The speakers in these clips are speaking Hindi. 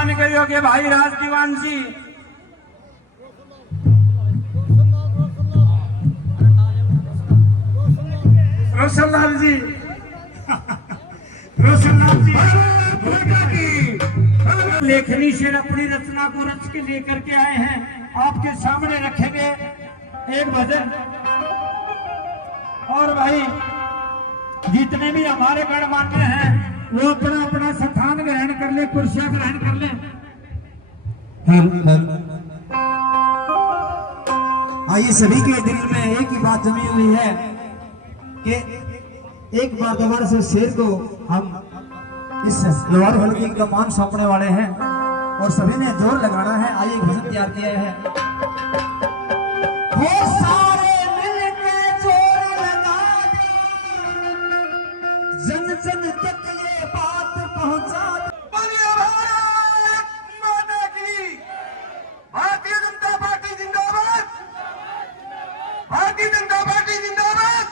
सम्मान के योग्य भाई राज दीवान जी। रोशनलाल जी, रोशनलाल जी लेखनी से अपनी रचना को रच के लेकर के आए हैं, आपके सामने रखेंगे एक भजन। और भाई जितने भी हमारे गणमान्य हैं वो अपना अपना स्थान ग्रहण कर ले, कुर्सियां ग्रहण कर ले। आइए, सभी के दिल में एक ही बात जमी हुई है कि एक बार दोबारा से शेर को हम इस लोहार हल्की का मान सौंपने वाले हैं और सभी ने जोर लगाना है। आइए, एक भजन तैयार किया है। वो सारे मिलके जोर लगा दी, जन जन तक ये बात पहुंचा दी। भारतीय जनता पार्टी जिंदाबाद, भारतीय जनता पार्टी जिंदाबाद,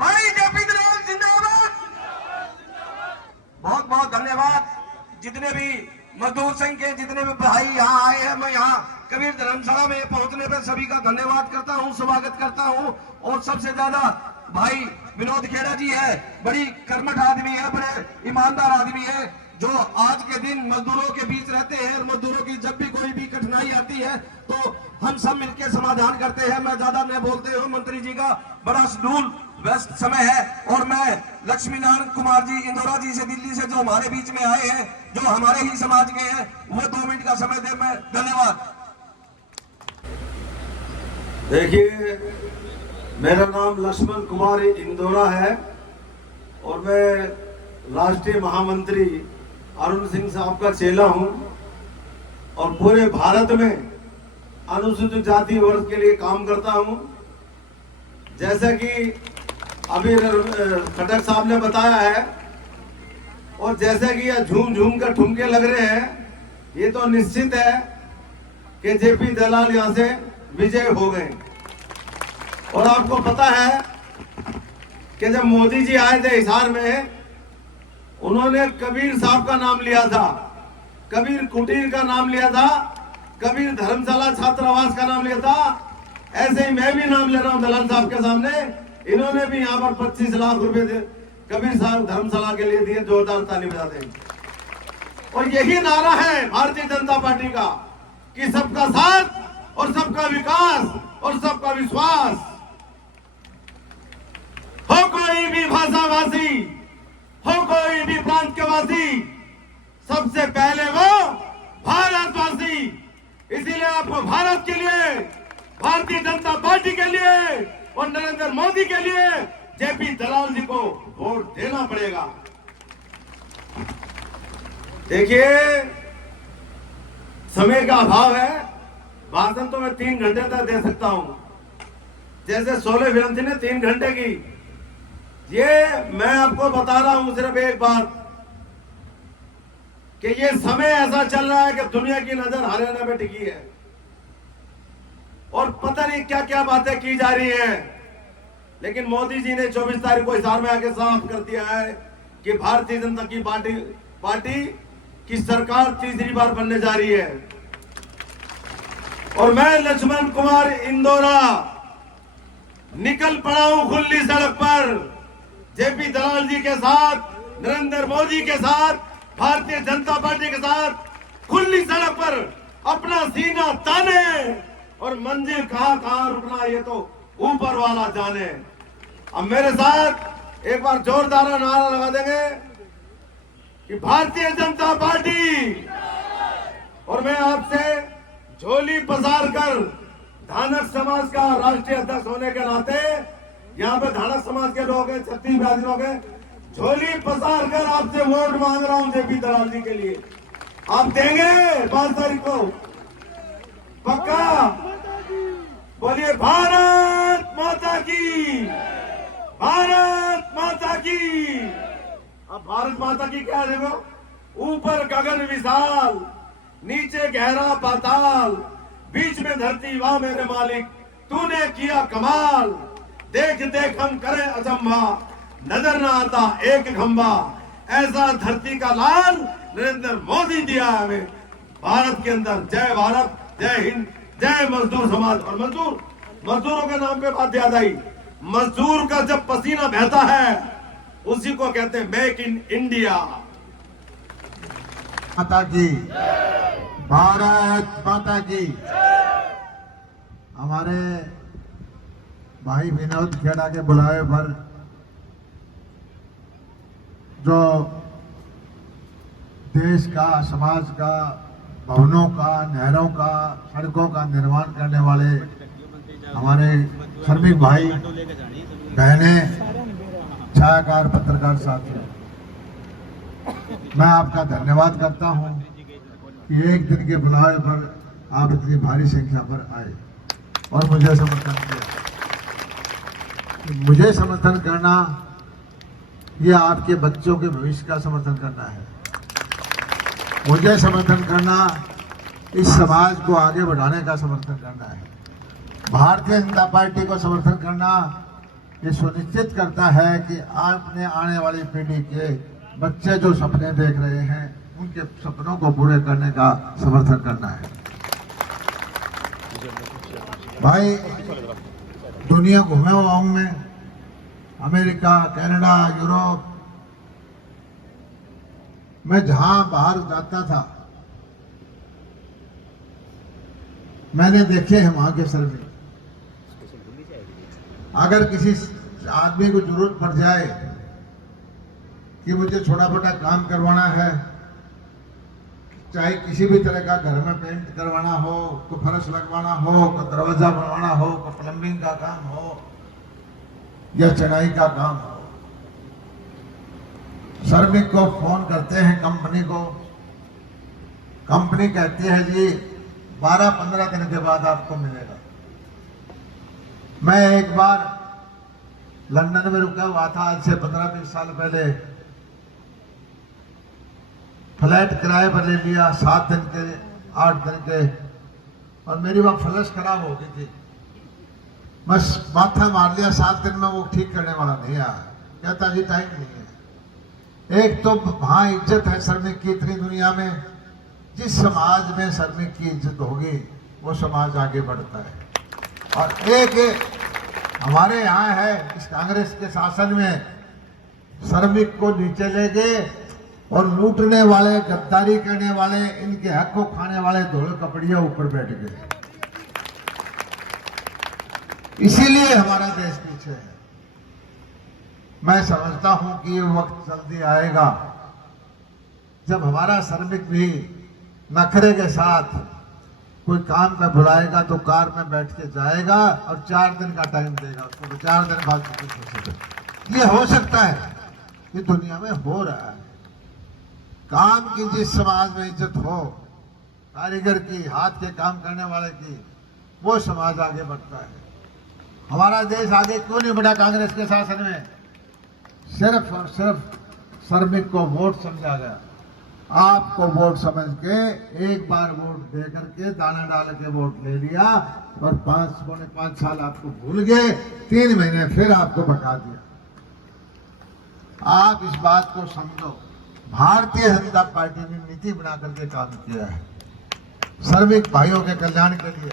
भाई जेपी दलाल जिंदाबाद। बहुत बहुत धन्यवाद। जितने भी मजदूर संघ के जितने भी भाई यहाँ आए हैं, मैं यहाँ कबीर धर्मशाला में पहुंचने पर सभी का धन्यवाद करता हूँ, स्वागत करता हूँ। और सबसे ज्यादा भाई विनोद खेड़ा जी है, बड़ी कर्मठ आदमी है, बड़े ईमानदार आदमी है, जो आज के दिन मजदूरों के बीच रहते हैं। और मजदूरों की जब भी कोई भी कठिनाई आती है तो हम सब मिलकर समाधान करते हैं। मैं ज्यादा नहीं बोलते हूँ, मंत्री जी का बड़ा शेड्यूल व्यस्त समय है। और मैं लक्ष्मी नारायण कुमार जी इंदौरा जी से, दिल्ली से, जो हमारे बीच में आए हैं, जो हमारे ही समाज के हैं, वो 2 मिनट का समय दे। मैं धन्यवाद। देखिए, मेरा नाम लक्ष्मण कुमार इंदौरा है और मैं राष्ट्रीय महामंत्री अरुण सिंह साहब का चेला हूं और पूरे भारत में अनुसूचित जाति वर्ग के लिए काम करता हूं। जैसा कि अभी खटक साहब ने बताया है और जैसा कि यह झूम झूम कर ठुमके लग रहे हैं, ये तो निश्चित है कि जेपी दलाल यहां से विजय हो गए। और आपको पता है कि जब मोदी जी आए थे हिसार में, उन्होंने कबीर साहब का नाम लिया था, कबीर कुटीर का नाम लिया था, कबीर धर्मशाला छात्रावास का नाम लिया था। ऐसे ही मैं भी नाम ले रहा हूं दलाल साहब के सामने। इन्होंने भी यहाँ पर 25 लाख रुपए कबीर साहब धर्मशाला के लिए दिए। जोरदार ताली बजा दें। और यही नारा है भारतीय जनता पार्टी का कि सबका साथ और सबका विकास और सबका विश्वास। हो कोई भी भाषाभाषी, हो कोई भी प्रांत के वासी, सबसे पहले वो भारतवासी। इसीलिए आपको भारत के लिए, भारतीय जनता पार्टी के लिए और नरेंद्र मोदी के लिए जेपी दलाल जी को वोट देना पड़ेगा। देखिए, समय का अभाव है, भाषण तो मैं 3 घंटे तक दे सकता हूं, जैसे शोले फिल्म थी ने 3 घंटे की। ये मैं आपको बता रहा हूं सिर्फ एक बात कि ये समय ऐसा चल रहा है कि दुनिया की नजर हरियाणा में टिकी है और पता नहीं क्या क्या बातें की जा रही हैं। लेकिन मोदी जी ने 24 तारीख को हिसार में आके साफ कर दिया है कि भारतीय जनता की पार्टी की सरकार तीसरी बार बनने जा रही है। और मैं लक्ष्मण कुमार इंदौरा निकल पड़ा हूं खुली सड़क पर, जेपी दलाल जी के साथ, नरेंद्र मोदी के साथ, भारतीय जनता पार्टी के साथ खुली सड़क पर अपना सीना ताने। और मंजिल कहां रुकना ये तो ऊपर वाला जाने। अब मेरे साथ एक बार जोरदार नारा लगा देंगे कि भारतीय जनता पार्टी। और मैं आपसे झोली पसार कर धानक समाज का राष्ट्रीय अध्यक्ष होने के नाते, यहाँ पे धानक समाज के लोग हैं, 36 लोग हैं, झोली पसार कर आपसे वोट मांग रहा हूं जेपी दलाल जी के लिए। आप देंगे 5 तारीख को? पक्का? बोलिए भारत माता की, भारत माता की। अब भारत माता की क्या देखो, ऊपर गगन विशाल, नीचे गहरा पाताल, बीच में धरती, वाह मेरे मालिक तूने किया कमाल। देख देख हम करें अचंभा, नजर ना आता एक खंबा, ऐसा धरती का लाल नरेंद्र मोदी दिया है हमें भारत के अंदर। जय भारत, जय हिंद, जय मजदूर समाज। और मजदूरों के नाम पे बात याद आई, मजदूर का जब पसीना बहता है उसी को कहते हैं मेक इन इंडिया। माता की, भारत माता की। हमारे भाई विनोद खेड़ा के बुलावे पर जो देश का, समाज का, भवनों का, नहरों का, सड़कों का निर्माण करने वाले हमारे श्रमिक भाई बहने, छायाकार, पत्रकार साथियों, मैं आपका धन्यवाद करता हूं कि एक दिन के बुलावे पर आप इतनी भारी संख्या पर आए और मुझे समर्थन किया। मुझे समर्थन करना ये आपके बच्चों के भविष्य का समर्थन करना है। मुझे समर्थन करना इस समाज को आगे बढ़ाने का समर्थन करना है। भारतीय जनता पार्टी को समर्थन करना ये सुनिश्चित करता है कि आपने आने वाली पीढ़ी के बच्चे जो सपने देख रहे हैं उनके सपनों को पूरे करने का समर्थन करना है। भाई, दुनिया घूमे हुआ हूं मैं, अमेरिका, कनाडा, यूरोप, मैं जहां बाहर जाता था मैंने देखे हैं वहां के श्रमिक। अगर किसी आदमी को जरूरत पड़ जाए कि मुझे छोटा मोटा काम करवाना है, चाहे किसी भी तरह का घर में पेंट करवाना हो, को फर्श लगवाना हो, को दरवाजा बनवाना हो, को प्लम्बिंग का काम हो या चढ़ाई का काम हो, श्रमिक को फोन करते हैं कंपनी को, कंपनी कहती है जी 12-15 दिन के बाद आपको मिलेगा। मैं एक बार लंदन में रुका हुआ था, आज से 15-20 साल पहले। फ्लैट किराए पर ले लिया 7 दिन के, 8 दिन के, और मेरी वहां फ्लश खराब हो गई थी। मैं माथा मार लिया, 7 दिन में वो ठीक करने वाला नहीं आया। कहता जी टाइम नहीं है। एक तो वहां इज्जत है श्रमिक की इतनी दुनिया में, जिस समाज में श्रमिक की इज्जत होगी वो समाज आगे बढ़ता है। और एक हमारे यहाँ है, इस कांग्रेस के शासन में श्रमिक को नीचे ले गए और लूटने वाले, गद्दारी करने वाले, इनके हक को खाने वाले धोले कपड़िया ऊपर बैठ गए। इसीलिए हमारा देश पीछे है। मैं समझता हूं कि ये वक्त जल्दी आएगा जब हमारा श्रमिक भी नखरे के साथ कोई काम का बुलाएगा तो कार में बैठ के जाएगा और 4 दिन का टाइम देगा उसको, तो 4 दिन बाद छुट्टी हो सके। ये हो सकता है, ये दुनिया में हो रहा है। काम की जिस समाज में इज्जत हो, कारीगर की, हाथ के काम करने वाले की, वो समाज आगे बढ़ता है। हमारा देश आगे क्यों नहीं बढ़ा कांग्रेस के शासन में? सिर्फ और सिर्फ श्रमिक को वोट समझा गया। आपको वोट समझ के एक बार वोट दे करके दाना डाल के वोट ले लिया और 5 साल आपको भूल गए, 3 महीने फिर आपको भगा दिया। आप इस बात को समझो, भारतीय जनता पार्टी ने नीति बना करके काम किया है श्रमिक भाइयों के कल्याण के लिए।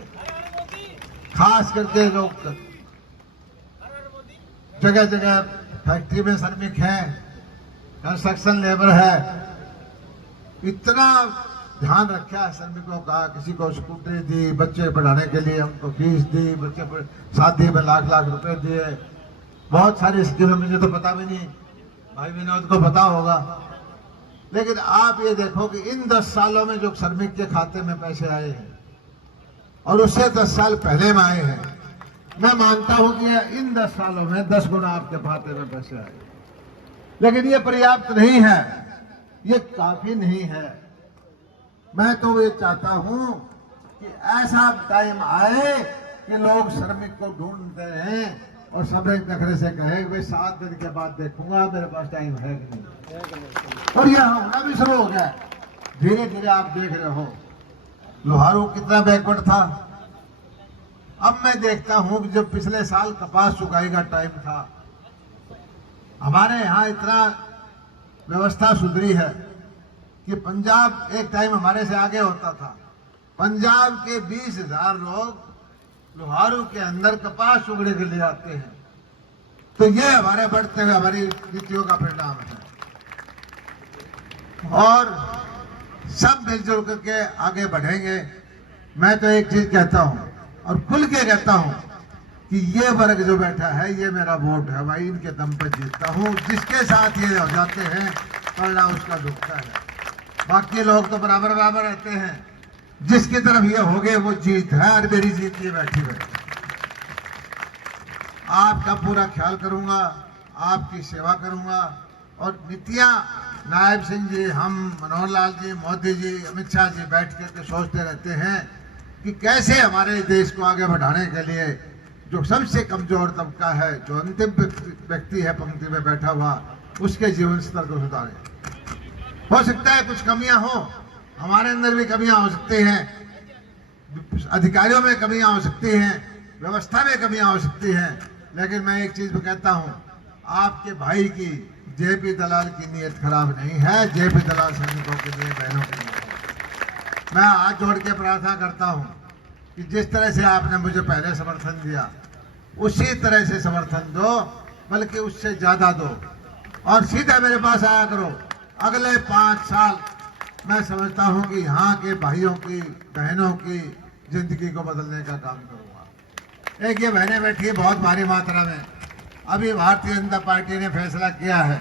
खास करके लोग जगह जगह फैक्ट्री में श्रमिक हैं, कंस्ट्रक्शन लेबर है, इतना ध्यान रखा है श्रमिकों का। किसी को स्कूटरी दी, बच्चे पढ़ाने के लिए हमको फीस दी, बच्चे शादी में लाख रुपए दिए, बहुत सारी स्कीमें मुझे तो पता भी नहीं, भाई विनोद को पता होगा। लेकिन आप ये देखो कि इन 10 सालों में जो श्रमिक के खाते में पैसे आए हैं और उससे 10 साल पहले में आए हैं, मैं मानता हूं कि इन 10 सालों में 10 गुना आपके खाते में पैसे आए। लेकिन ये पर्याप्त नहीं है, ये काफी नहीं है। मैं तो ये चाहता हूं कि ऐसा टाइम आए कि लोग श्रमिक को ढूंढते हैं और श्रमिक नखरे से कहे भाई 7 दिन के बाद देखूंगा, मेरे पास टाइम है कि नहीं। और यह होना भी शुरू हो गया। धीरे धीरे आप देख रहे हो लोहारू कितना बैकवर्ड था। अब मैं देखता हूं कि जब पिछले साल कपास चुकाई का टाइम था, हमारे यहाँ इतना व्यवस्था सुधरी है कि पंजाब एक टाइम हमारे से आगे होता था। पंजाब के 20,000 लोग लोहारू के अंदर कपास उगने के लिए आते हैं। तो ये हमारे बढ़ते हुए हमारी नीतियों का परिणाम है और सब मिलजुल करके आगे बढ़ेंगे। मैं तो एक चीज कहता हूं और खुल के कहता हूं कि ये वर्ग जो बैठा है ये मेरा वोट है भाई, इनके दम पर जीतता हूं। जिसके साथ ये हो जाते हैं परिणाम उसका दुखता है। बाकी लोग तो बराबर बराबर रहते हैं, जिसकी तरफ ये हो गए वो जीत है और मेरी जीत ये बैठी हुई। आपका पूरा ख्याल करूंगा, आपकी सेवा करूंगा और नीतियां नायब सिंह जी, हम, मनोहर लाल जी, मोदी जी, अमित शाह जी बैठ करके सोचते रहते हैं कि कैसे हमारे देश को आगे बढ़ाने के लिए जो सबसे कमजोर तबका है, जो अंतिम व्यक्ति है पंक्ति में बैठा हुआ, उसके जीवन स्तर को सुधारें। हो सकता है कुछ कमियां हो, हमारे अंदर भी कमियां हो सकती हैं, अधिकारियों में कमियां हो सकती हैं, व्यवस्था में कमियां हो सकती हैं, लेकिन मैं एक चीज कहता हूं, आपके भाई की जेपी दलाल की नीयत खराब नहीं है। जेपी दलाल सैनिकों के लिए, बहनों के लिए मैं हाथ जोड़ के प्रार्थना करता हूं कि जिस तरह से आपने मुझे पहले समर्थन दिया उसी तरह से समर्थन दो, बल्कि उससे ज्यादा दो और सीधा मेरे पास आया करो। अगले 5 साल मैं समझता हूं कि यहाँ के भाइयों की, बहनों की जिंदगी को बदलने का काम करूंगा। एक ये बहनें बैठी है बहुत भारी मात्रा में। अभी भारतीय जनता पार्टी ने फैसला किया है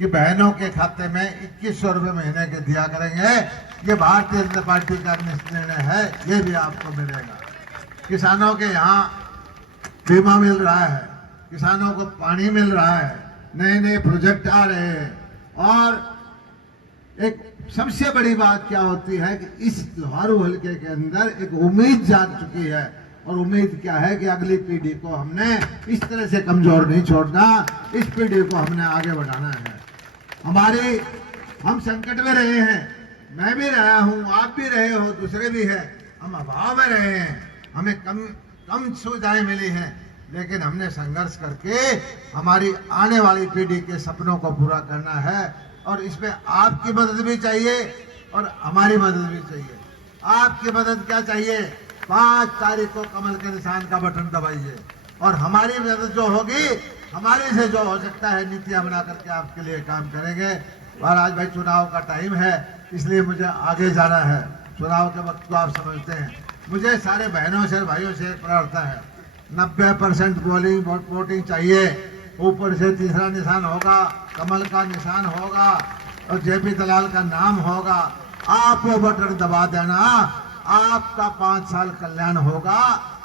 कि बहनों के खाते में 2100 रुपये महीने के दिया करेंगे। ये भारतीय जनता पार्टी का निर्णय है, ये भी आपको मिलेगा। किसानों के यहाँ बीमा मिल रहा है, किसानों को पानी मिल रहा है, नए नए प्रोजेक्ट आ रहे हैं और एक सबसे बड़ी बात क्या होती है कि इस लोहारू हल्के के अंदर एक उम्मीद जाग चुकी है और उम्मीद क्या है कि अगली पीढ़ी को हमने इस तरह से कमजोर नहीं छोड़ना, इस पीढ़ी को हमने आगे बढ़ाना है। हम संकट में रहे हैं, मैं भी रहा हूं, आप भी रहे हो, दूसरे भी हैं, हम अभाव में रहे हैं, हमें कम सुविधाएं मिली हैं, लेकिन हमने संघर्ष करके हमारी आने वाली पीढ़ी के सपनों को पूरा करना है और इसमें आपकी मदद भी चाहिए और हमारी मदद भी चाहिए। आपकी मदद क्या चाहिए? 5 तारीख को कमल के निशान का बटन दबाइए और हमारी मदद जो होगी, हमारे से जो हो सकता है नीतियां बना करके आपके लिए काम करेंगे। और आज भाई चुनाव का टाइम है, इसलिए मुझे आगे जाना है। चुनाव के वक्त को आप समझते हैं। मुझे सारे बहनों से, भाइयों से एक प्रार्थना है, 90% वोटिंग चाहिए। ऊपर से तीसरा निशान होगा, कमल का निशान होगा और जेपी दलाल का नाम होगा। आप वो बटन दबा देना, आपका 5 साल कल्याण होगा,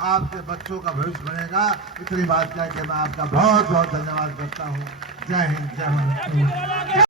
आपके बच्चों का भविष्य बनेगा। इतनी बात कह के मैं आपका बहुत बहुत धन्यवाद करता हूँ। जय हिंद, जय भारत।